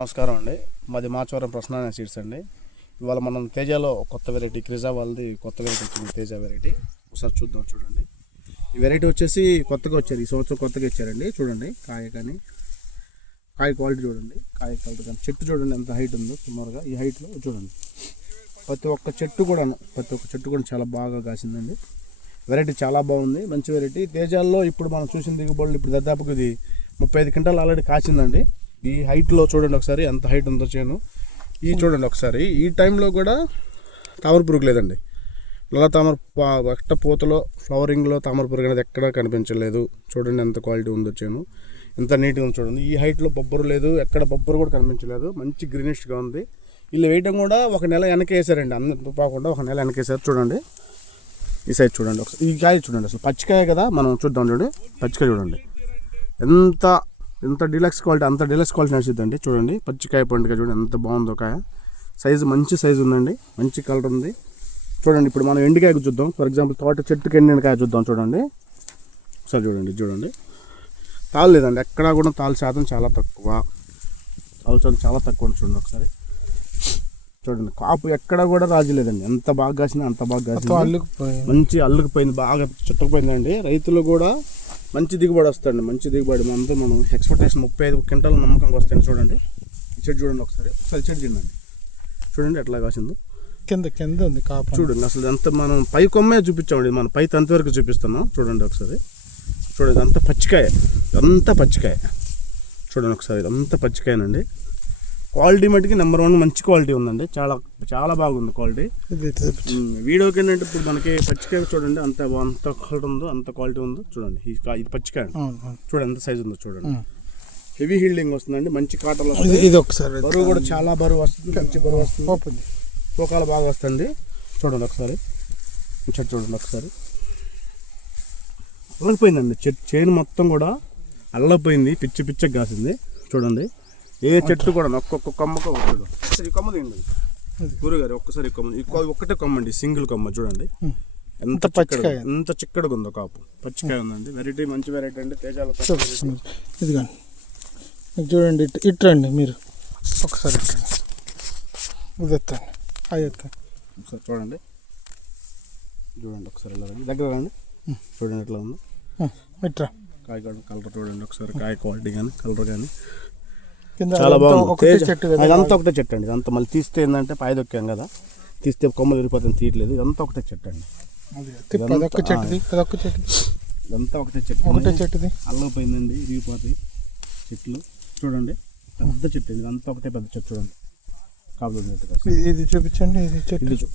నమస్కారం అండి. మాది మాచవరం ప్రసన్న సీడ్స్ అండి. ఇవాళ మనం తేజాలో కొత్త వెరైటీ క్రిజా వాళ్ళది కొత్త వెరైటీ వచ్చింది తేజ వెరైటీ. ఒకసారి చూద్దాం చూడండి. ఈ వెరైటీ వచ్చేసి కొత్తగా వచ్చారు ఈ సంవత్సరం కొత్తగా ఇచ్చారండి. చూడండి కాయ కానీ కాయ క్వాలిటీ చూడండి. కాయ క్వాలిటీ కానీ చెట్టు చూడండి ఎంత హైట్ ఉందో సుమారుగా ఈ హైట్లో చూడండి. ప్రతి ఒక్క చెట్టు కూడాను ప్రతి ఒక్క చెట్టు కూడా చాలా బాగా కాసిందండి. వెరైటీ చాలా బాగుంది మంచి వెరైటీ. తేజాల్లో ఇప్పుడు మనం చూసిన దిగుబడులు ఇప్పుడు దాదాపుగా ఇది ముప్పై ఐదు క్వింటాలు ఆల్రెడీ కాసిందండి. ఈ హైట్లో చూడండి ఒకసారి ఎంత హైట్ ఉందో చేను. ఈ చూడండి ఒకసారి ఈ టైంలో కూడా తామర పురుగు లేదండి. నల్ల తామర పా- పూతలో ఫ్లవరింగ్లో తామర పురుగు అనేది ఎక్కడా కనిపించలేదు. చూడండి ఎంత క్వాలిటీ ఉందో చేను. ఎంత నీట్గా ఉంది చూడండి. ఈ హైట్లో బొబ్బరు లేదు ఎక్కడ బొబ్బరు కూడా కనిపించలేదు. మంచి గ్రీనిష్గా ఉంది. వీళ్ళు వేయటం కూడా ఒక నెల వెనకేసారండి అంత పోకుండా ఒక నెల వెనకేసారు చూడండి. ఈ సైడ్ చూడండి ఒకసారి. ఈ కాయ చూడండి అసలు. పచ్చికాయ కదా మనం చూద్దాం చూడండి. పచ్చికాయ చూడండి. ఎంత ఎంత డీలక్స్ క్వాలిటీ అంత డీలక్స్ క్వాలిటీ నడిచిద్దండి. చూడండి పచ్చికాయ పండుగ చూడండి ఎంత బాగుందో కాయ. సైజు మంచి సైజు ఉందండి మంచి కలర్ ఉంది. చూడండి ఇప్పుడు మనం ఎండికాయకు చూద్దాం. ఫర్ ఎగ్జాంపుల్ తోట చెట్టుకి ఎండిన కాయ చూద్దాం చూడండి. ఒకసారి చూడండి చూడండి. తాళ్ళు లేదండి ఎక్కడా కూడా తాళ్ళు శాతం చాలా తక్కువ. తాళ్ళు శాతం చాలా తక్కువ చూడండి ఒకసారి. చూడండి కాపు ఎక్కడా కూడా రాజు లేదండి. ఎంత బాగా కాసినా అంత బాగా కాసింది. అల్లుకుపోయింది. మంచి అల్లుకుపోయింది బాగా చుట్టకుపోయిందండి రైతులు కూడా మంచి దిగుబడి వస్తాయండి మంచి దిగుబడి. మనతో మనం ఎక్స్పెక్టేషన్ ముప్పై ఐదు క్వింటాల నమ్మకంగా వస్తాయండి చూడండి. చెట్టు చూడండి ఒకసారి. ఒకసారి చెట్టు చూడండి చూడండి ఎట్లా కాసిందో. కింద కింద ఉంది కాపా చూడండి అసలు ఎంత మనం పై కొమ్మే చూపించామండి. మనం పై తంత వరకు చూపిస్తున్నాం. చూడండి ఒకసారి. చూడండి అంత పచ్చికాయ. అంత పచ్చికాయ. చూడండి ఒకసారి అంత పచ్చికాయనండి. క్వాలిటీ మటుకి నెంబర్ వన్ మంచి క్వాలిటీ ఉందండి. చాలా చాలా బాగుంది క్వాలిటీ. వీడియోకి ఏంటంటే ఇప్పుడు మనకి పచ్చికాయ చూడండి అంత అంత క్వాలిటీ ఉందో అంత క్వాలిటీ ఉందో చూడండి. ఇది పచ్చికాయ చూడండి ఎంత సైజు ఉందో చూడండి. హెవీ హీల్డింగ్ వస్తుందండి మంచి కాటలు ఇది ఒకసారి బరువు కూడా చాలా బరువు వస్తుంది మంచి బరువు వస్తుంది. ఓపెన్ తూకాలు బాగా వస్తుంది. చూడండి ఒకసారి. చెట్టు చూడండి ఒకసారి. అల్లకపోయిందండి చెట్టు చేను మొత్తం కూడా అల్లపోయింది పిచ్చి పిచ్చకి కాసింది. చూడండి. ఏ చెట్టు కూడా ఒక్కొక్క కొమ్మకు ఒకటి ఒకసారి ఈ కొమ్మ తీయండి. గురుగారు ఒక్కసారి ఈ కొమ్మ ఈ ఒక్కటే కొమ్మ అండి సింగిల్ కొమ్మ చూడండి. ఎంత పచ్చికాయ. ఎంత చిక్కడగా ఉందో కాపు. పచ్చికాయ ఉందండి వెరైటీ మంచి వెరైటీ అండి తేజాల ఇదిగోండి. ఇది చూడండి ఇటు ఇటు రండి మీరు. ఒకసారి ఇది ఎత్తండి. అది ఎత్తండి. ఒకసారి చూడండి. చూడండి ఒకసారి ఇలా. దగ్గర రండి. చూడండి ఎట్లా ఉందో. ఇట్రా కాయ కలర్ చూడండి ఒకసారి కాయ క్వాలిటీ కానీ కలర్ కానీ చాలా బాగుంది. చెట్టు అదంతా ఒకటే చెట్టు అండి. ఇదంతా మళ్ళీ తీస్తే ఏంటంటే పాయదొక్కాం కదా. తీస్తే కొమ్మలు విరిగిపోతుంది తీయట్లేదు. ఇదంతా ఒకటే చెట్టు అండి. అదొక్క చెట్టుది అదొక్క చెట్టుది. ఇదంతా ఒకటే చెట్టు ఒకటే. చెట్టుది. అల్లకపోయిందండి విరిగిపోతాయి చెట్లు. చూడండి పెద్ద చెట్టు అండి. ఇదంతా ఒకటే పెద్ద చెట్టు చూడండి. చెట్టు కాస్త. ఇది- చూపించండి ఇది చెట్టు.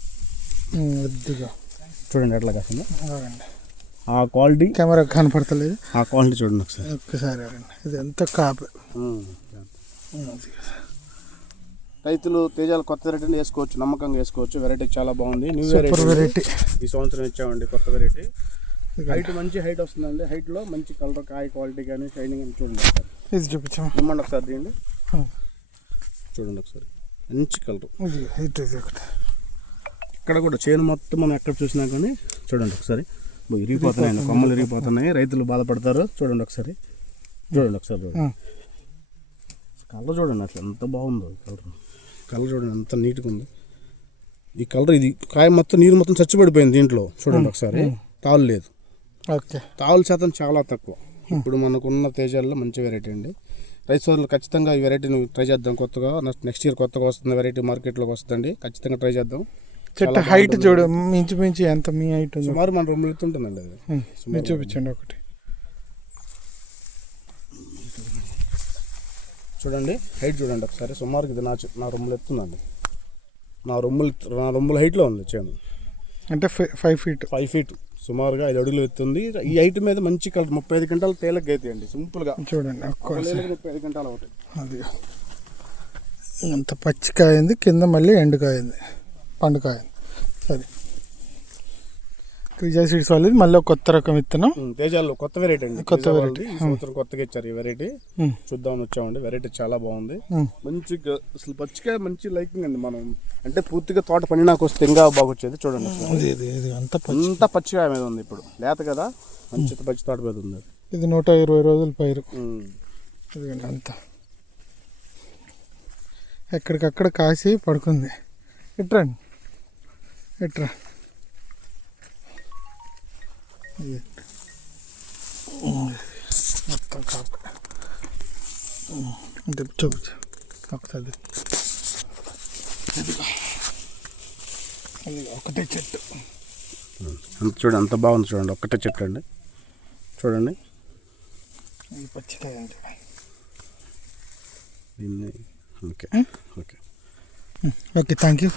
చూడండి ఎట్లా కాసిందో. ఆ క్వాలిటీ కెమెరా కనపడతలేదు. ఆ క్వాలిటీ చూడండి ఒకసారి. ఒక్కసారి ఇది ఎంత కాపు. రైతులు తేజాలు కొత్త వెరైటీని వేసుకోవచ్చు నమ్మకంగా వేసుకోవచ్చు. వెరైటీ చాలా బాగుంది. న్యూ వెరైటీ వెరైటీ ఈ సంవత్సరం ఇచ్చామండి కొత్త వెరైటీ హైట్ మంచి హైట్ వస్తుందండి. హైట్లో మంచి కలర్ కాయ క్వాలిటీ కానీ షైనింగ్ అని చూడండి ఇది చూపించాము ఇమ్మండి ఒకసారి తీయండి చూడండి ఒకసారి. మంచి కలర్ ఇది ఒకటి. ఇక్కడ కూడా చేను మొత్తం మనం ఎక్కడ చూసినా కానీ చూడండి ఒకసారి. బో, ఇరిగిపోతున్నాయండి కొమ్మలు ఇరిగిపోతున్నాయి. రైతులు బాధపడతారు. చూడండి ఒకసారి. చూడండి ఒకసారి. కలర్ చూడండి అసలు ఎంత బాగుందో ఈ కలర్. కలర్ చూడండి ఎంత నీట్గా ఉంది. ఈ కలర్ ఇది కాయ మొత్తం నీరు మొత్తం చచ్చిపడిపోయింది దీంట్లో. చూడండి ఒకసారి. తాళ్ళు లేదు. ఓకే. తాళ్ళు శాతం చాలా తక్కువ. ఇప్పుడు మనకున్న తేజాల్లో మంచి వెరైటీ అండి. రైతు సోదరులు ఖచ్చితంగా ఈ వెరైటీని ట్రై చేద్దాం కొత్తగా. నెక్స్ట్ ఇయర్ కొత్తగా వస్తుంది వెరైటీ మార్కెట్లోకి వస్తుందండి. ఖచ్చితంగా ట్రై చేద్దాం. చెట్టు హైట్ చూడు మించు మించి ఎంత మీ హైట్ ఉంది. సుమారు మన రెండు ఎత్తుంటుందండి అది. మీరు చూపించండి ఒకటి. చూడండి హైట్ చూడండి ఒకసారి. సుమారుకి ఇది నా నా రొమ్ములు ఎత్తుందండి. నా రొమ్ములు నా రొమ్ముల హైట్లో ఉంది చేను. అంటే ఫైవ్ ఫీట్ ఫైవ్ ఫీట్ సుమారుగా ఐదు అడుగులు ఎత్తుంది. ఈ హైట్ మీద మంచి కలర్ ముప్పై ఐదు గంటలు తేలిక అవుతాయండి సింపుల్గా. చూడండి ముప్పై ఐదు గంటలు అవుతాయి అది. అంత పచ్చికాయ ఉంది కింద మళ్ళీ ఎండుకాయ ఉంది పండుకాయ ఉంది సరే. క్రిజా సీడ్స్ వాళ్ళది. మళ్ళీ కొత్త రకం విత్తనం. తేజాల్లో కొత్త వెరైటీ అండి. కొత్త తేజ. ఈ సంవత్సరం కొత్తగా ఇచ్చారు ఈ వెరైటీ చూద్దామని వచ్చామండి. వెరైటీ చాలా బాగుంది. మంచిగా అసలు పచ్చిగా మంచి లైకింగ్ అండి మనం. అంటే పూర్తిగా తోట పని నాకు వస్తే ఇంకా బాగొచ్చేది చూడండి అంత పచ్చి. అంత పచ్చిగా మీద ఉంది ఇప్పుడు. లేత కదా? మంచి పచ్చి తోట మీద ఉంది. ఇది నూట ఇరవై రోజుల పైరు. ఇదిగోండి అంత. ఎక్కడికక్కడ కాసి పడుకుంది. ఇట్రండి. ఇట్రా. ఇది. మొత్తం కాపు చూపించు ఒకసారి ఒకటే చెట్టు అంత చూడండి అంత బాగుంది చూడండి. ఒక్కటే చెట్టు అండి చూడండి. ఇది పచ్చికాయ అంటే దీన్ని okay. Okay okay thank you